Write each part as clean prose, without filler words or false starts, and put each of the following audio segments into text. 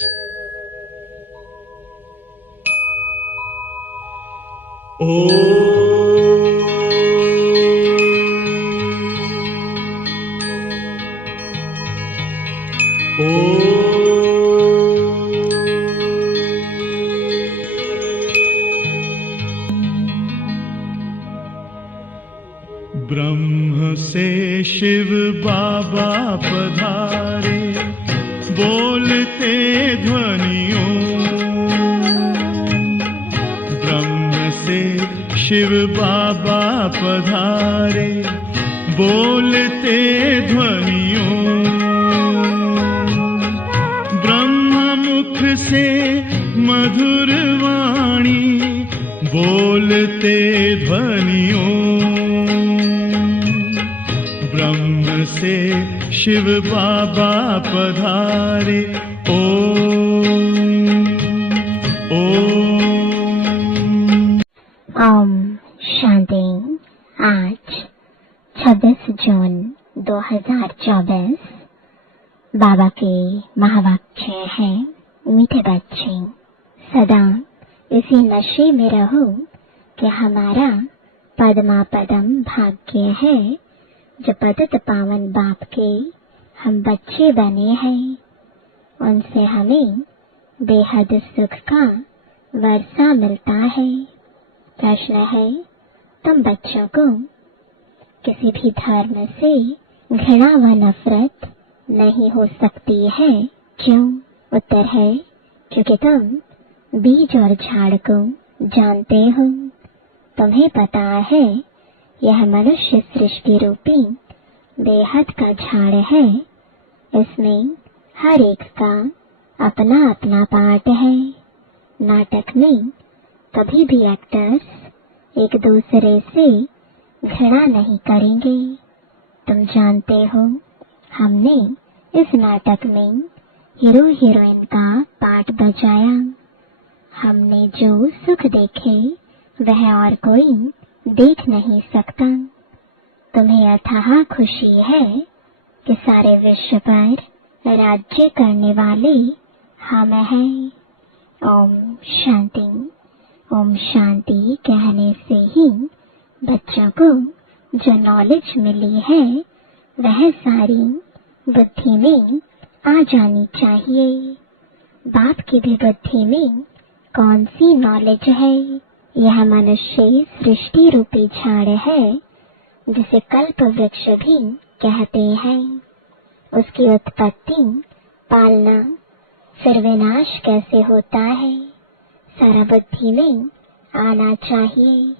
ब्रह्म से शिव बाबा पधारे, बोलते ध्वनियों। ब्रह्म से शिव बाबा पधारे, बोलते ध्वनियों। ब्रह्म मुख से मधुर वाणी, बोलते ध्वनियों। ब्रह्म से शिव बाबा पधारे, ओम शांति। आज 26 जून 2024 बाबा के महावाक्य है, मीठे बच्चे सदा इसी नशे में रहो कि हमारा पदमा पदम भाग्य है, जो पतित पावन बाप के हम बच्चे बने हैं। उनसे हमें बेहद सुख का वर्षा मिलता है। प्रश्न है, तुम बच्चों को किसी भी धर्म से घृणा व नफरत नहीं हो सकती है, क्यों? उत्तर है, क्योंकि तुम बीज और झाड़ को जानते हो। तुम्हें पता है यह मनुष्य सृष्टि रूपी बेहद का झाड़ है। इसमें हर एक का अपना अपना पार्ट है। नाटक में कभी भी एक्टर्स एक दूसरे से घृणा नहीं करेंगे। तुम जानते हो, हमने इस नाटक में हीरो हीरोइन का पार्ट बजाया। हमने जो सुख देखे वह और कोई देख नहीं सकता। तुम्हें अथाह खुशी है कि सारे विश्व पर राज्य करने वाले हम हैं। ओम शांति। ओम शांति कहने से ही बच्चों को जो नॉलेज मिली है वह सारी बुद्धि में आ जानी चाहिए। बाप की भी बुद्धि में कौन सी नॉलेज है? यह मनुष्य सृष्टि रूपी झाड़ है, जिसे कल्प वृक्ष भी कहते हैं। उसकी उत्पत्ति, पालना, फिर विनाश कैसे होता है, सारा बुद्धि में आना चाहिए।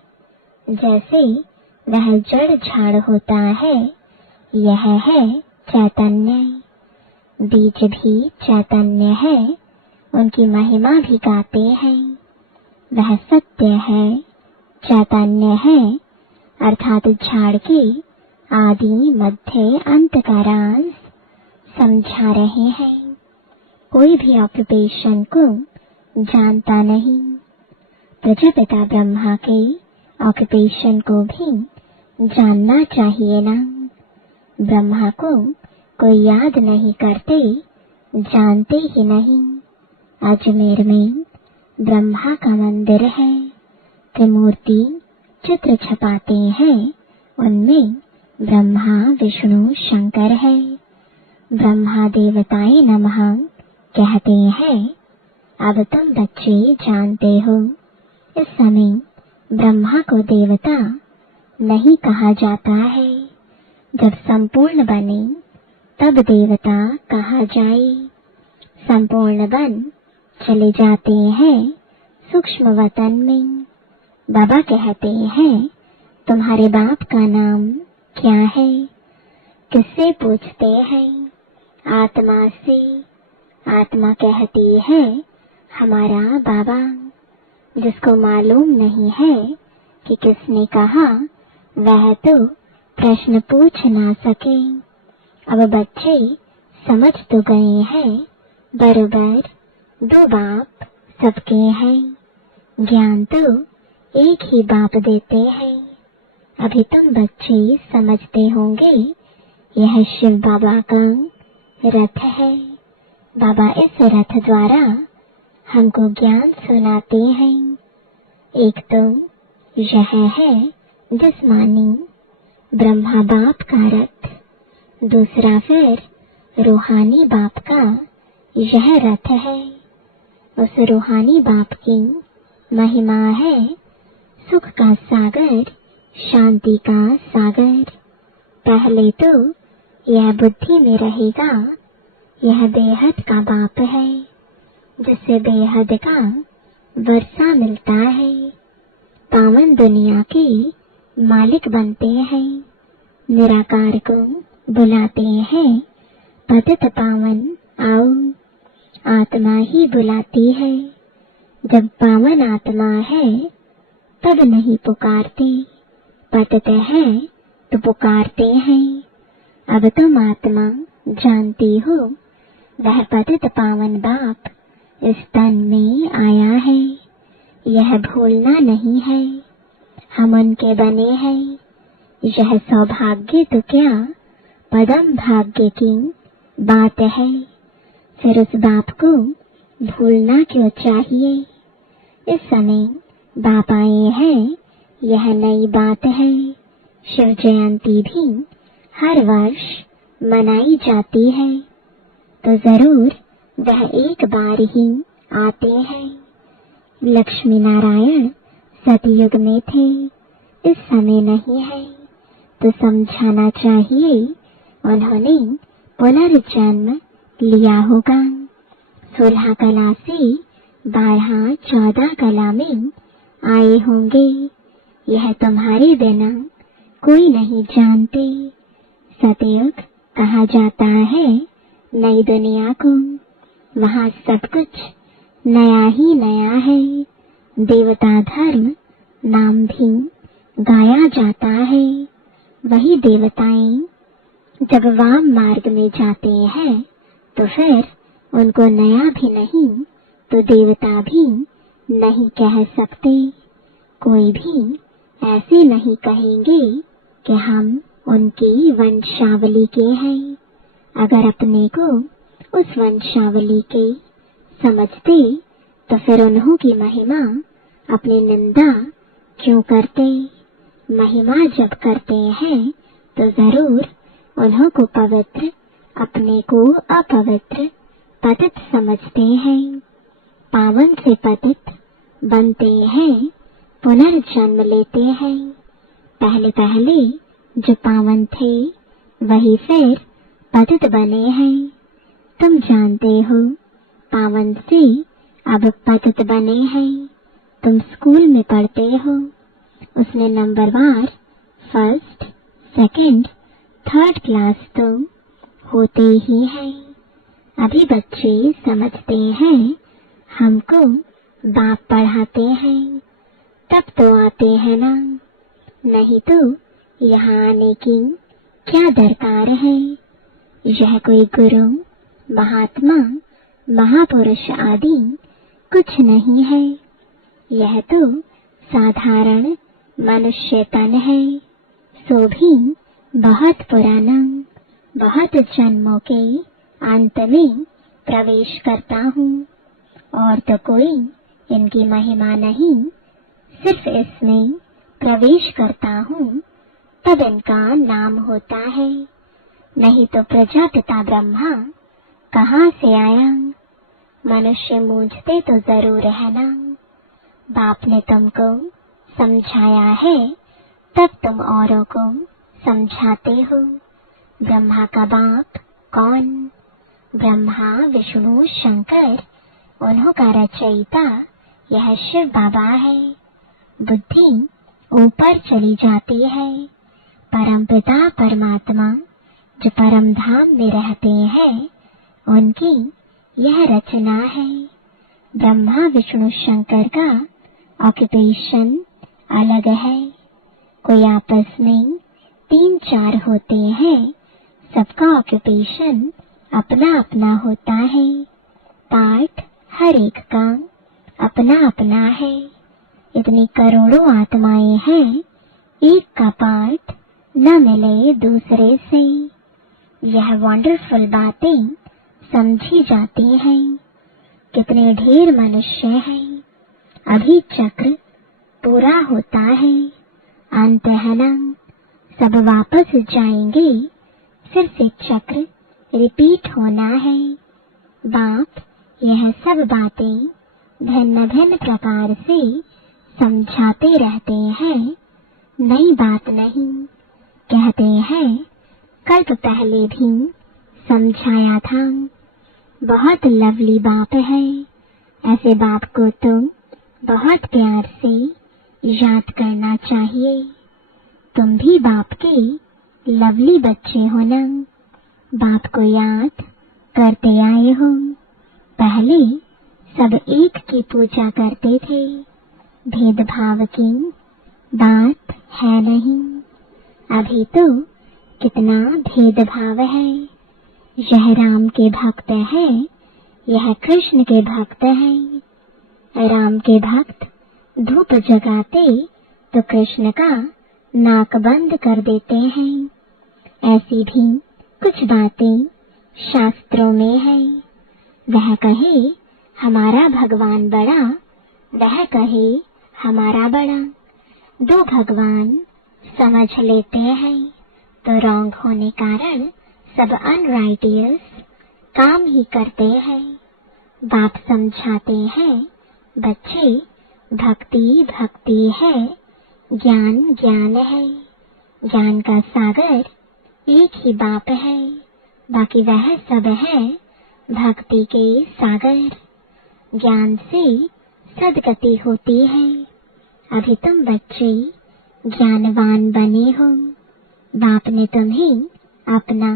जैसे वह जड़ झाड़ होता है, यह है चैतन्य। बीज भी चैतन्य है, उनकी महिमा भी गाते हैं। वह सत्य है, चैतन्य है, अर्थात झाड़ के आदि मध्य अंत का राज समझा रहे हैं। कोई भी ऑक्यूपेशन को जानता नहीं। प्रजापिता ब्रह्मा के ऑक्यूपेशन को भी जानना चाहिए ना। ब्रह्मा को कोई याद नहीं करते, जानते ही नहीं। अजमेर में ब्रह्मा का मंदिर है। त्रिमूर्ति चित्र छपाते हैं, उनमें ब्रह्मा, विष्णु, शंकर है। ब्रह्मा देवताए नमः कहते हैं। अब तुम बच्चे जानते हो, इस समय ब्रह्मा को देवता नहीं कहा जाता है। जब संपूर्ण बने तब देवता कहा जाए। संपूर्ण बन चले जाते हैं सूक्ष्म वतन में। बाबा कहते हैं, तुम्हारे बाप का नाम क्या है? किससे पूछते हैं? आत्मा से। आत्मा कहती है, हमारा बाबा। जिसको मालूम नहीं है कि किसने कहा, वह तो प्रश्न पूछ ना सके। अब बच्चे समझ तो गए हैं, बरोबर दो बाप सबके हैं। ज्ञान तो एक ही बाप देते हैं। अभी तुम बच्चे समझते होंगे, यह शिव बाबा का रथ है। बाबा इस रथ द्वारा हमको ज्ञान सुनाते हैं। एक तो यह है जिस्मानी ब्रह्मा बाप का रथ, दूसरा फिर रूहानी बाप का यह रथ है। उस रूहानी बाप की महिमा है सुख का सागर, शांति का सागर। पहले तो यह बुद्धि में रहेगा, यह बेहद का बाप है जिससे बेहद का वर्षा मिलता है। पावन दुनिया के मालिक बनते हैं, निराकार को बुलाते हैं पतित पावन आओ। आत्मा ही बुलाती है, जब पावन आत्मा है तब नहीं पुकारते, पतित है तो पुकारते हैं। अब तुम आत्मा जानती हो वह पतित पावन बाप इस तन में आया है, यह भूलना नहीं है। हम उनके बने हैं, यह सौभाग्य तो क्या पदम भाग्य की बात है। फिर उस बाप को भूलना क्यों चाहिए। इस समय बाप आए हैं, यह नई बात है। शिव जयंती भी हर वर्ष मनाई जाती है, तो जरूर वह एक बार ही आते हैं। लक्ष्मी नारायण सतयुग में थे, इस समय नहीं है, तो समझाना चाहिए उन्होंने पुनर्जन्म लिया होगा। 16 कला से 12-14 कला में आए होंगे, यह तुम्हारे बिना कोई नहीं जानते। सतयुग कहा जाता है नई दुनिया को, वहाँ सब कुछ नया ही नया है। देवता धर्म नाम भी गाया जाता है। वही देवताएं जब वाम मार्ग में जाते हैं तो फिर उनको नया भी नहीं तो देवता भी नहीं कह सकते। कोई भी ऐसे नहीं कहेंगे कि हम उनकी वंशावली के हैं। अगर अपने को उस वंशावली के समझते तो फिर उन्हों की महिमा अपनी निंदा क्यों करते। महिमा जब करते हैं तो जरूर उन्हों को पवित्र, अपने को अपवित्र, पतित समझते हैं। पावन से पतित बनते हैं, पुनर्जन्म लेते हैं। पहले पहले जो पावन थे वही फिर पतित बने हैं। तुम जानते हो पावन से अब पतित बने हैं। तुम स्कूल में पढ़ते हो, उसमें नंबरवार फर्स्ट, सेकंड, थर्ड क्लास तो होते ही हैं। अभी बच्चे समझते हैं हमको बाप पढ़ाते हैं, तब तो आते हैं ना, नहीं तो यहाँ आने की क्या दरकार है। यह कोई गुरु, महात्मा, महापुरुष आदि कुछ नहीं है, यह तो साधारण मनुष्य तन है। सो भी बहुत पुराना, बहुत जन्मों के अंत में प्रवेश करता हूँ, और तो कोई इनकी महिमा नहीं, सिर्फ इसमें प्रवेश करता हूँ तब इनका नाम होता है। नहीं तो प्रजापिता ब्रह्मा कहाँ से आया। मनुष्य मूझते तो जरूर है ना। बाप ने तुमको समझाया है तब तुम औरों को समझाते हो। ब्रह्मा का बाप कौन। ब्रह्मा, विष्णु, शंकर, उन्हों का रचयिता यह शिव बाबा है। बुद्धि ऊपर चली जाती है। परमपिता परमात्मा जो परम धाम में रहते हैं उनकी यह रचना है। ब्रह्मा, विष्णु, शंकर का ऑक्यूपेशन अलग है। कोई आपस में 3-4 होते हैं, सबका ऑक्यूपेशन अपना अपना होता है। पार्ट हर एक का अपना अपना है। इतनी करोड़ों आत्माएं हैं, एक का पार्ट न मिले दूसरे से। यह वंडरफुल बातें समझी जाती हैं। कितने ढेर मनुष्य हैं, अभी चक्र पूरा होता है, अंत है ना, सब वापस जाएंगे, फिर से चक्र रिपीट होना है। बाप यह सब बातें भिन्न भिन्न प्रकार से समझाते रहते हैं, नई बात नहीं। कहते हैं कल्प पहले भी समझाया था। बहुत लवली बाप है, ऐसे बाप को तो बहुत प्यार से याद करना चाहिए। तुम भी बाप के लवली बच्चे हो ना, बाप को याद करते आए हो। पहले सब एक की पूजा करते थे, भेदभाव की बात है नहीं। अभी तो कितना भेदभाव है, यह राम के भक्त है, यह कृष्ण के भक्त है। राम के भक्त धूप जगाते तो कृष्ण का नाक बंद कर देते हैं। ऐसी भी कुछ बातें शास्त्रों में है। वह कहे हमारा भगवान बड़ा, वह कहे हमारा बड़ा। दो भगवान समझ लेते हैं तो रॉन्ग होने कारण सब अनराइटियस काम ही करते हैं। बाप समझाते हैं बच्चे, भक्ति भक्ति है, ज्ञान ज्ञान है। ज्ञान का सागर एक ही बाप है, बाकी वह सब है भक्ति के सागर। ज्ञान से सदगति होती है। अभी तुम बच्चे ज्ञानवान बने हो। बाप ने तुम्हें अपना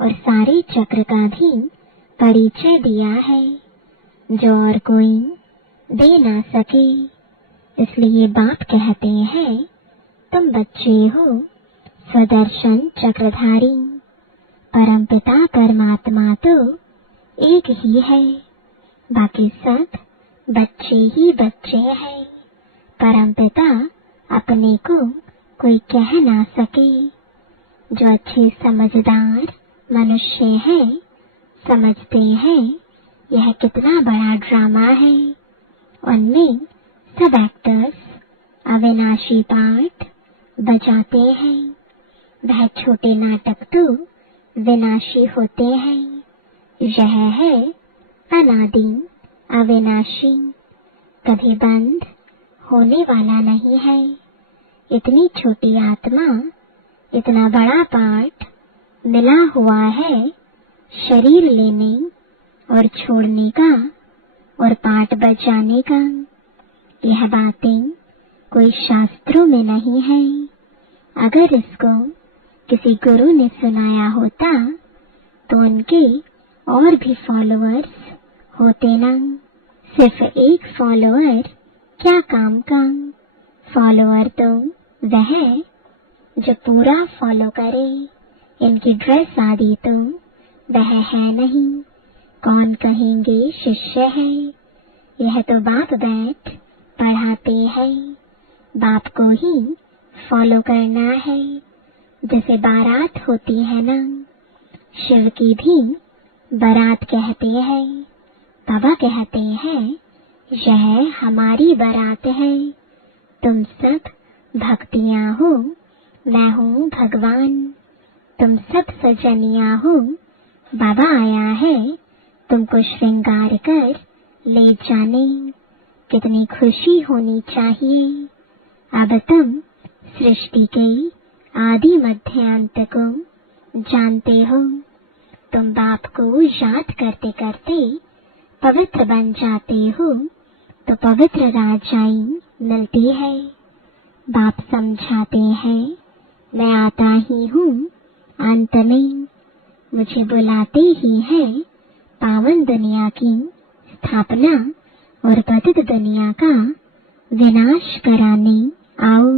और सारे चक्र का भी परिचय दिया है, जो और कोई दे ना सके। इसलिए बाप कहते हैं तुम बच्चे हो स्वदर्शन चक्रधारी। परमपिता परमात्मा तो एक ही है, बाकी सब बच्चे ही बच्चे हैं। परमपिता अपने को कोई कह ना सके। जो अच्छे समझदार मनुष्य हैं, समझते हैं यह कितना बड़ा ड्रामा है। उनमें सब एक्टर्स अविनाशी पार्ट बजाते हैं। वह छोटे नाटक तो विनाशी होते हैं। यह है अनादि अविनाशी, कभी बंद होने वाला नहीं है। इतनी छोटी आत्मा, इतना बड़ा पार्ट मिला हुआ है शरीर लेने और छोड़ने का और पार्ट बजाने का। यह बातें कोई शास्त्रों में नहीं है। अगर इसको किसी गुरु ने सुनाया होता तो उनके और भी फॉलोअर्स होते ना। सिर्फ एक फॉलोअर क्या काम का। फॉलोअर तो वह जो पूरा फॉलो करे। इनकी ड्रेस आदि तो वह है नहीं। कौन कहेंगे शिष्य है। यह तो बाप बैठ पढ़ाते हैं। बाप को ही फॉलो करना है। जैसे बारात होती है ना, शिव की भी बारात कहते हैं। बाबा कहते हैं यह हमारी बारात है। तुम सब भक्तियां हो, मैं हूँ भगवान। तुम सब सजनिया हो, बाबा आया है तुमको श्रृंगार कर ले जाने। कितनी खुशी होनी चाहिए। अब तुम सृष्टि के आदि मध्य अंत को जानते हो। तुम बाप को याद करते करते पवित्र बन जाते हो तो पवित्र राजाई मिलती है। बाप समझाते हैं मैं आता ही हूँ अंत में। मुझे बुलाते ही है पावन दुनिया की स्थापना और पतित दुनिया का विनाश कराने आओ।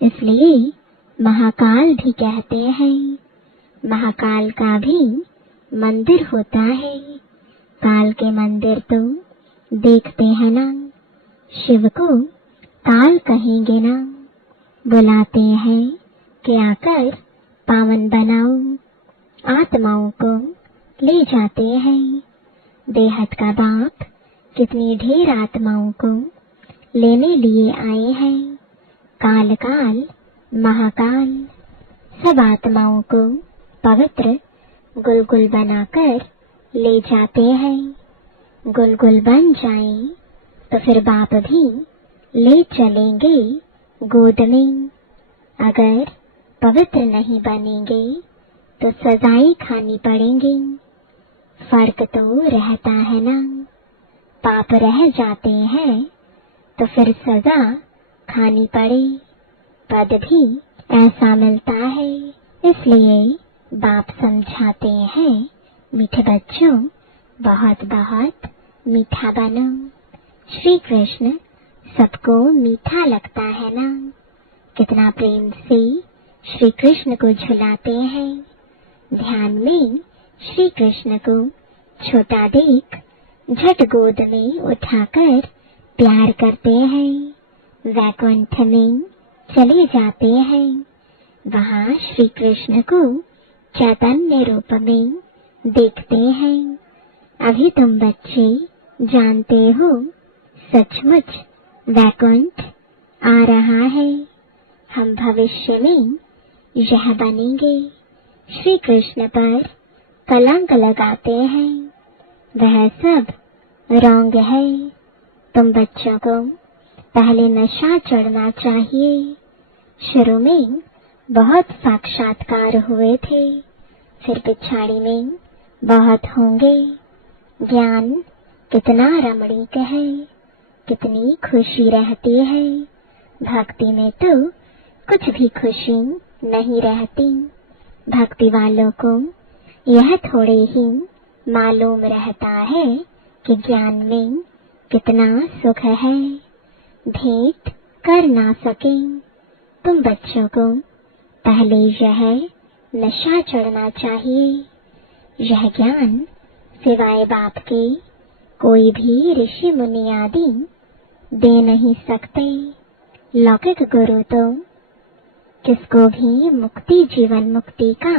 इसलिए महाकाल भी कहते हैं। महाकाल का भी मंदिर होता है। काल के मंदिर तो देखते हैं ना। शिव को काल कहेंगे ना। बुलाते हैं कि आकर पावन बनाओ, आत्माओं को ले जाते हैं। बेहद का बाप कितनी ढेर आत्माओं को लेने लिए आए हैं। काल काल महाकाल सब आत्माओं को पवित्र गुलगुल बनाकर ले जाते हैं। गुलगुल बन जाएं तो फिर बाप भी ले चलेंगे गोद में। अगर पवित्र नहीं बनेंगे तो सजाएं खानी पड़ेंगी। फर्क तो रहता है ना, पाप रह जाते हैं तो फिर सजा खानी पड़े। पद भी ऐसा मिलता है, इसलिए बाप समझाते हैं, मीठे बच्चों बहुत बहुत मीठा बनो। श्री कृष्ण सबको मीठा लगता है ना। कितना प्रेम से श्री कृष्ण को झुलाते हैं। ध्यान में श्री कृष्ण को छोटा देख झट गोद में उठाकर प्यार करते हैं। वैकुंठ में चले जाते हैं। वहाँ श्री कृष्ण को चैतन्य रूप में देखते हैं। अभी तुम बच्चे जानते हो सचमुच वैकुंठ आ रहा है। हम भविष्य में यह बनेंगे। श्री कृष्ण पर कलंक लगाते हैं, वह सब रॉन्ग है। तुम बच्चों को पहले नशा चढ़ना चाहिए। शुरू में बहुत साक्षात्कार हुए थे, फिर पिछाड़ी में बहुत होंगे। ज्ञान कितना रमणीक है, कितनी खुशी रहती है। भक्ति में तो कुछ भी खुशी नहीं रहती। भक्ति वालों को यह थोड़े ही मालूम रहता है कि ज्ञान में कितना सुख है। भेंट कर ना सके। तुम बच्चों को पहले यह नशा चढ़ना चाहिए। यह ज्ञान सिवाय बाप के कोई भी ऋषि मुनि आदि दे नहीं सकते। लौकिक गुरु तो किसको भी मुक्ति जीवन मुक्ति का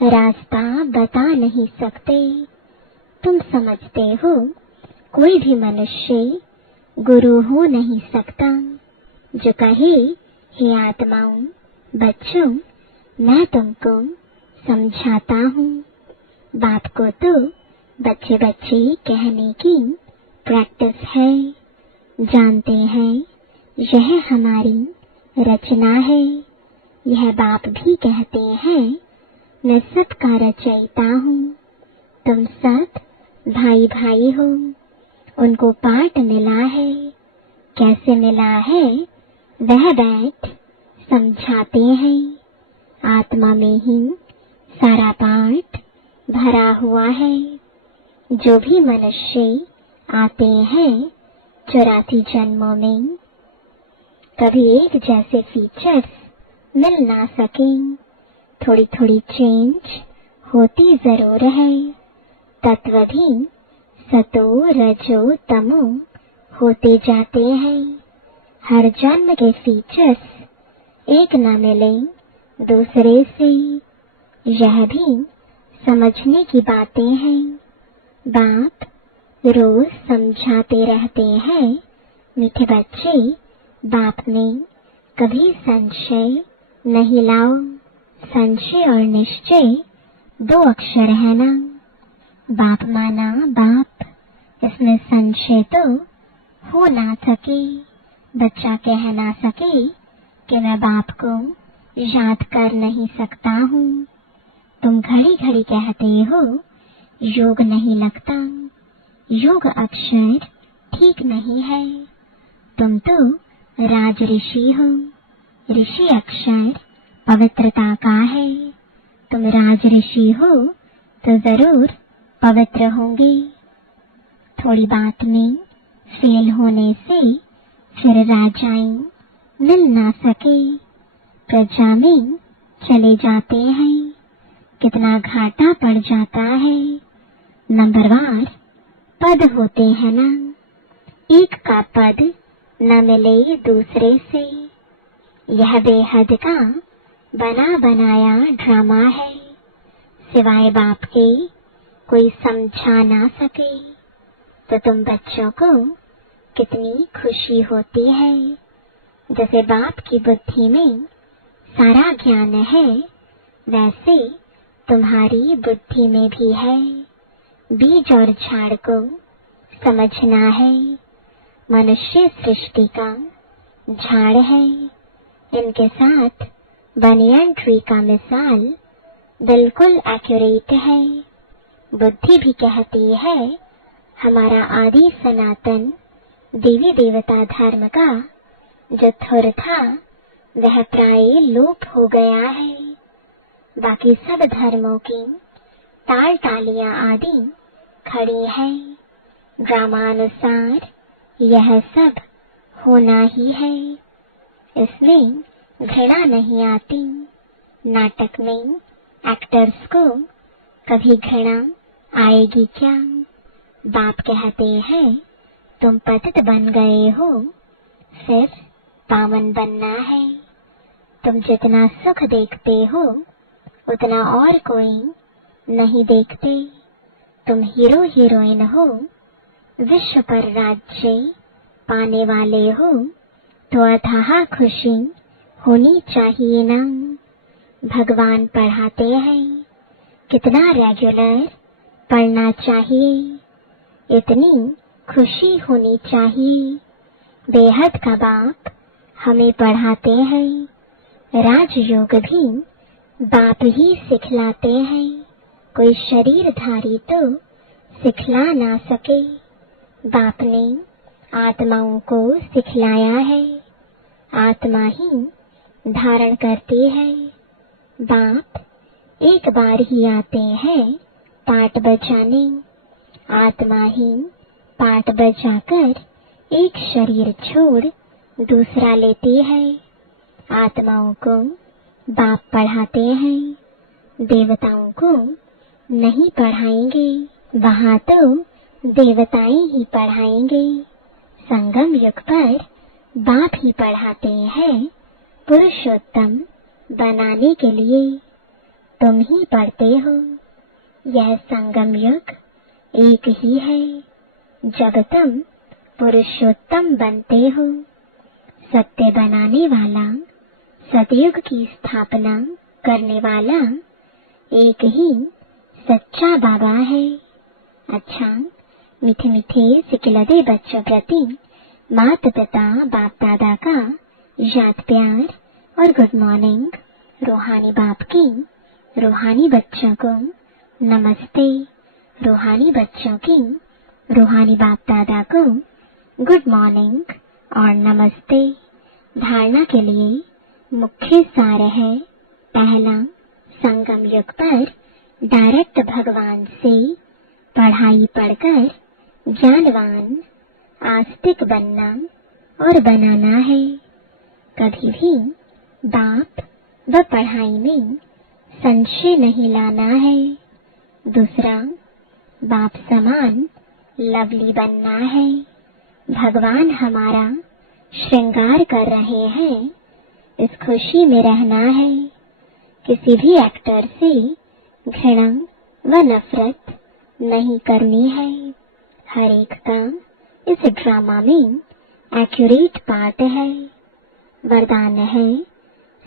रास्ता बता नहीं सकते। तुम समझते हो कोई भी मनुष्य गुरु हो नहीं सकता जो कहे, हे आत्माओं बच्चों मैं तुमको समझाता हूँ। बाप को तो बच्चे बच्चे कहने की प्रैक्टिस है। जानते हैं यह हमारी रचना है। यह बाप भी कहते हैं, मैं सबका रचयिता हूँ। तुम सब भाई भाई हो। उनको पाठ मिला है। कैसे मिला है वह बैठ समझाते हैं। आत्मा में ही सारा पाठ भरा हुआ है। जो भी मनुष्य आते हैं 84 जन्मों में, कभी एक जैसे फीचर्स मिल ना सके। थोड़ी थोड़ी चेंज होती जरूर है। तत्व भी सतो रजो तमो होते जाते हैं। हर जन्म के फीचर्स एक न मिले दूसरे से, यह भी समझने की बातें हैं। बाप रोज समझाते रहते हैं, मीठे बच्चे बाप में कभी संशय नहीं लाओ। संशय और निश्चय 2 अक्षर है ना। बाप माना बाप, इसमें संशय तो हो ना सके। बच्चा कह ना सके कि मैं बाप को याद कर नहीं सकता हूँ। तुम घड़ी घड़ी कहते हो योग नहीं लगता। योग अक्षर ठीक नहीं है। तुम तो राज ऋषि हो। ऋषि अक्षर पवित्रता का है। तुम राज ऋषि हो तो जरूर पवित्र होंगे। थोड़ी बात में फेल होने से फिर राजाएं मिल ना सके, प्रजा में चले जाते हैं। कितना घाटा पड़ जाता है। नंबरवार पद होते हैं ना, एक का पद न मिले दूसरे से। यह बेहद का बना बनाया ड्रामा है। सिवाय बाप के कोई समझा ना सके तो तुम बच्चों को कितनी खुशी होती है। जैसे बाप की बुद्धि में सारा ज्ञान है, वैसे तुम्हारी बुद्धि में भी है। बीज और झाड़ को समझना है। मनुष्य सृष्टि का झाड़ है। इनके साथ बनियान ट्री का मिसाल बिल्कुल एक्यूरेट है। बुद्धि भी कहती है हमारा आदि सनातन देवी देवता धर्म का जो थुर था वह प्राय लोप हो गया है। बाकी सब धर्मों की ताल तालियां आदि खड़ी है। ड्रामानुसार यह सब होना ही है। इसमें घृणा नहीं आती। नाटक में एक्टर्स को कभी घृणा आएगी क्या? बाप कहते हैं तुम पतित बन गए हो, फिर पावन बनना है। तुम जितना सुख देखते हो उतना और कोई नहीं देखते। तुम हीरो हीरोइन हो, विश्व पर राज्य पाने वाले हो, तो अथाह खुशी होनी चाहिए ना। भगवान पढ़ाते हैं कितना रेगुलर पढ़ना चाहिए, इतनी खुशी होनी चाहिए। बेहद का बाप हमें पढ़ाते हैं। राजयोग भी बाप ही सिखलाते हैं। कोई शरीरधारी तो सिखला ना सके। बाप ने आत्माओं को सिखलाया है। आत्मा ही धारण करती है। बाप एक बार ही आते हैं पाठ बजाने। आत्मा ही पाठ बजाकर एक शरीर छोड़ दूसरा लेती है। आत्माओं को बाप पढ़ाते हैं, देवताओं को नहीं पढ़ाएंगे। वहां तो देवताएं ही पढ़ाएंगे। संगम युग पर बाप ही पढ़ाते हैं पुरुषोत्तम बनाने के लिए। तुम ही पढ़ते हो। यह संगम युग एक ही है जब तुम पुरुषोत्तम बनते हो। सत्य बनाने वाला, सतयुग की स्थापना करने वाला एक ही सच्चा बाबा है। अच्छा, मीठे मीठे सिकिलदे बच्चों प्रति माता पिता बाप दादा का याद प्यार और गुड मॉर्निंग। रूहानी बाप की रूहानी बच्चों को नमस्ते। रूहानी बच्चों की रूहानी बाप दादा को गुड मॉर्निंग और नमस्ते। धारणा के लिए मुख्य सार है। पहला, संगम युग पर डायरेक्ट भगवान से पढ़ाई पढ़कर ज्ञानवान आस्तिक बनना और बनाना है। कभी भी बाप व पढ़ाई में संशय नहीं लाना है। दूसरा, बाप समान लवली बनना है। भगवान हमारा श्रृंगार कर रहे हैं, इस खुशी में रहना है। किसी भी एक्टर से घृणा व नफरत नहीं करनी है। हर एक का इस ड्रामा में एक्यूरेट पार्ट है। वरदान है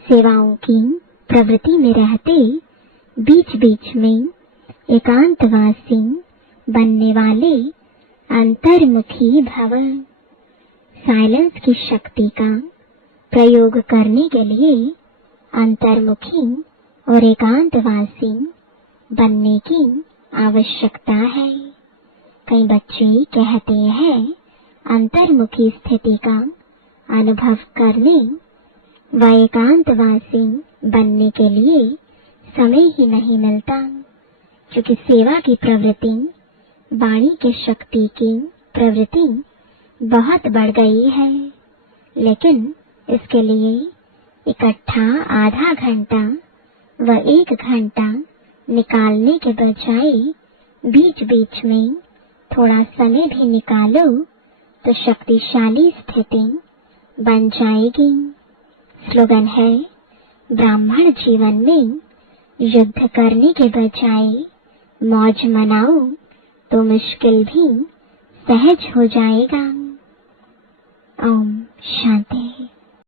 सेवाओं की प्रवृत्ति में रहते बीच बीच में एकांतवासी बनने वाले अंतर्मुखी भव। साइलेंस की शक्ति का प्रयोग करने के लिए अंतर्मुखी और एकांतवासी बनने की आवश्यकता है। कई बच्चे कहते हैं अंतर्मुखी स्थिति का अनुभव करने व एकांतवासी बनने के लिए समय ही नहीं मिलता, क्योंकि सेवा की प्रवृत्ति, वाणी की शक्ति की प्रवृत्ति बहुत बढ़ गई है। लेकिन इसके लिए इकट्ठा आधा घंटा व 1 घंटा निकालने के बजाय बीच बीच में थोड़ा समय भी निकालो तो शक्तिशाली स्थिति बन जाएगी। स्लोगन है, ब्राह्मण जीवन में युद्ध करने के बजाय मौज मनाओ तो मुश्किल भी सहज हो जाएगा। ओम शांति।